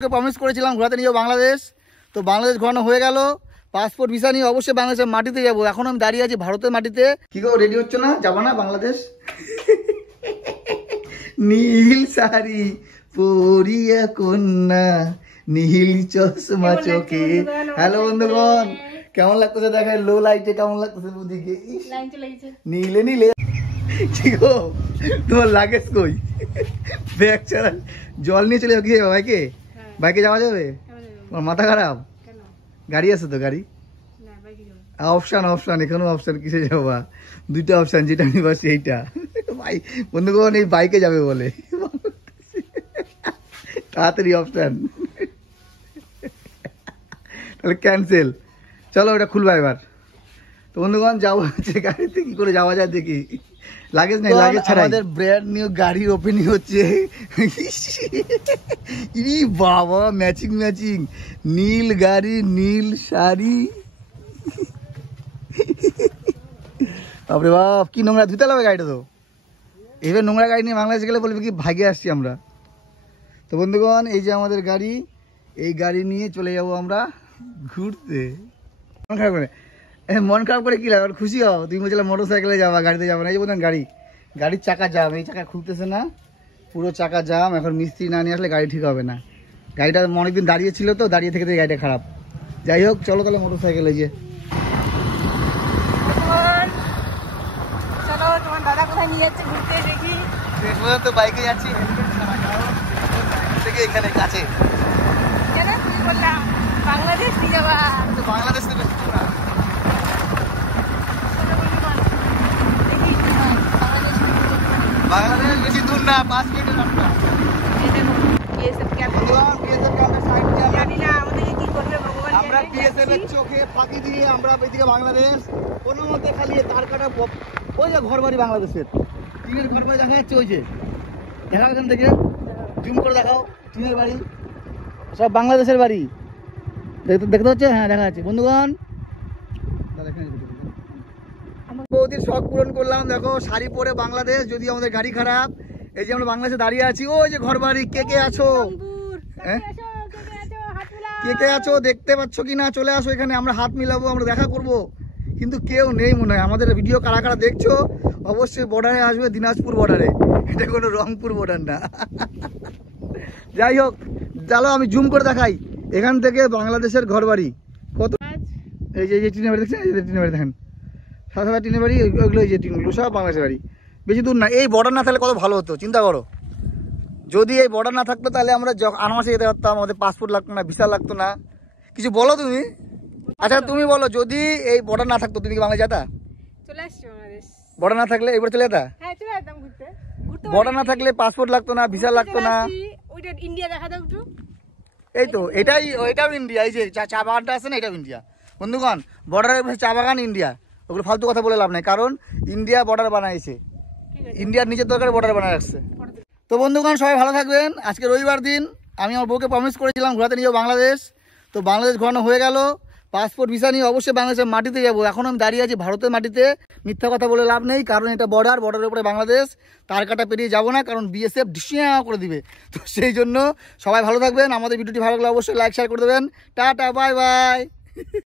Promise করেছিলাম ঘোরাতে নিয়ে যাবো বাংলাদেশ। তো বাংলাদেশ ঘোরানো হয়ে গেল। পাসপোর্ট ভিসা নিয়ে অবশ্যই বাংলাদেশের মাটিতে যাবো। এখন আমি দাঁড়িয়ে আছি ভারতের মাটিতে। কি গো, রেডি হচ্ছে না? যাবো না বাংলাদেশ? নীল শাড়ি পরিয়া কন্যা, নীল চশমা চোখে। হ্যালো বন্ধুগণ, কেমন লাগতেছে দেখায় লো লাইটে? কেমন লাগতেছে বুদিকে? নীলে নীলে। কি গো, তোমার লাগেজ কই? ব্যাগ ছাড়া জল নিয়ে চলে যাও কি বাইকে? বাইকে যাওয়া যাবে? তোমার মাথা খারাপ? গাড়ি আছে তো? গাড়ি অপশান অপশান এখানেও অপশান। কিসে যাবা? দুইটা অপশান, যেটা নিবা সেইটা। ভাই বন্ধুগণ এই বাইকে যাবে বলে তাড়াতাড়ি অপশান, তাহলে ক্যান্সেল। চলো ওটা খুলবা এবার। তো বন্ধুগণ যাবো হচ্ছে গাড়িতে, কি করে যাওয়া যায় দেখি। লাগেজ নেই, লাগেজ ছাড়া আমাদের ব্র্যান্ড নিউ গাড়ির ওপেনিং হচ্ছে। ই বাবা, ম্যাচিং ম্যাচিং নীল গাড়ি, নীল শাড়ি। বাপরে বাপ, কি নোংরা! ধুতে লাগবে গাড়িটা তো। এবার নোংরা গাড়ি নিয়ে বাংলাদেশে গেলে বলবে কি ভাগে আসছি আমরা। তো বন্ধুগণ এই যে আমাদের গাড়ি, এই গাড়ি নিয়ে চলে যাবো আমরা ঘুরতে। মন খারাপ করে? মন খারাপ করে কি লাগে? খুশি হও। তুমি বলছিলাম মোটর সাইকেলে যাবা, গাড়িতে যাবো না। এই যে বলছেন গাড়ির চাকা জাম, এই চাকা খুলতেছে না, পুরো চাকা জাম। এখন মিস্ত্রি না নিয়ে আসলে গাড়ি ঠিক হবে না। গাড়িটা অনেকদিন দাঁড়িয়ে ছিল তো, দাঁড়িয়ে থেকে গাড়িটা খারাপ। যাই হোক চলো তাহলে মোটর সাইকেলে যে। চলো তোমার দাদা কোথায় নিয়ে যাচ্ছে ঘুরতে দেখি। তো বাইকে যাচ্ছি থেকে এখানে কাছে। কেন তুমি বললাম বাংলাদেশ নিয়ে যাবা? বাংলাদেশ থেকে বাংলাদেশ বেশি দূর না, 5 মিনিটের রাস্তা। আমরা বিএসএফ এর চোখে ফাঁকি দিয়ে আমরা এদিকে বাংলাদেশ কোনো মতে খালি তার কাটা। ওই যে ঘর বাড়ি বাংলাদেশের টিনের ঘর বাড়ি দেখা যাচ্ছে, ওই যে দেখাও এখান থেকে, জুম করে দেখাও। টিনের বাড়ি সব বাংলাদেশের বাড়ি দেখতে হচ্ছে। হ্যাঁ দেখা যাচ্ছে বন্ধুগণ। বৌদির শখ পূরণ করলাম। দেখো শাড়ি পরে বাংলাদেশ, যদি আমাদের গাড়ি খারাপ। এই যে আমরা বাংলাদেশে দাঁড়িয়ে আছি, ওই যে ঘর বাড়ি। কে কে আছো? হ্যাঁ কে কে আছো দেখতে পাচ্ছ কি না? চলে আসো এখানে, আমরা হাত মিলাবো, আমরা দেখা করব। কিন্তু কেউ নেই মনে হয়। আমাদের ভিডিও কারা কারা দেখছো অবশ্যই বর্ডারে আসবে, দিনাজপুর বর্ডারে। এটা কোনো রংপুর বর্ডার না। যাই হোক চলো আমি জুম করে দেখাই এখান থেকে বাংলাদেশের ঘর বাড়ি কত। এই যে টিনের বাড়ি দেখছেন, এই যে টিনের বাড়ি দেখেন, সাদা টিনের বাড়ি, ওইগুলো এই যে টিনগুলো সব বাংলাদেশের বাড়ি। বেশি দূর না। এই বর্ডার না থাকলে কত ভালো হতো চিন্তা করো। যদি এই বর্ডার না থাকতো তাহলে আমরা আনামাসে যেতে পারতাম, আমাদের পাসপোর্ট লাগতো না, ভিসা লাগতো না। কিছু বলো তুমি। আচ্ছা তুমি বলো, যদি এই বর্ডার না থাকতো তুমি কি বাংলাদেশ যেতা? চলে আসছি বাংলাদেশ। বর্ডার না থাকলে এবার চলে যেতা? হ্যাঁ চলে যেতাম ঘুরতে। বর্ডার না থাকলে পাসপোর্ট লাগতো না, ভিসা লাগতো না। ওইটা ইন্ডিয়া দেখা দাও একটু। এই তো এটাও ইন্ডিয়া। এই যে চা বাগানটা আছে না, এটাও ইন্ডিয়া। বন্ধুগণ বর্ডারের চা বাগান ইন্ডিয়া। ওগুলো ফালতু কথা বলে লাভ নাই, কারণ ইন্ডিয়া বর্ডার বানাইছে। ইন্ডিয়ার নিজের দরকার বর্ডার বানায় রাখছে। তো বন্ধুগণ সবাই ভালো থাকবেন। আজকে রবিবার দিন, আমি আমার বউকে প্রমিস করেছিলাম ঘোরাতে নিয়ে যাবো বাংলাদেশ। তো বাংলাদেশ ঘোরানো হয়ে গেল। পাসপোর্ট ভিসা নিয়ে অবশ্যই বাংলাদেশের মাটিতে যাবো। এখন আমি দাঁড়িয়ে আছি ভারতের মাটিতে। মিথ্যা কথা বলে লাভ নেই, কারণ এটা বর্ডারের উপরে বাংলাদেশ। তার কাটা পেরিয়ে যাবো না, কারণ বিএসএফ ডিসিয়া করে দিবে। তো সেই জন্য সবাই ভালো থাকবেন। আমাদের ভিডিওটি ভালো লাগলে অবশ্যই লাইক শেয়ার করে দেবেন। Tata bye bye.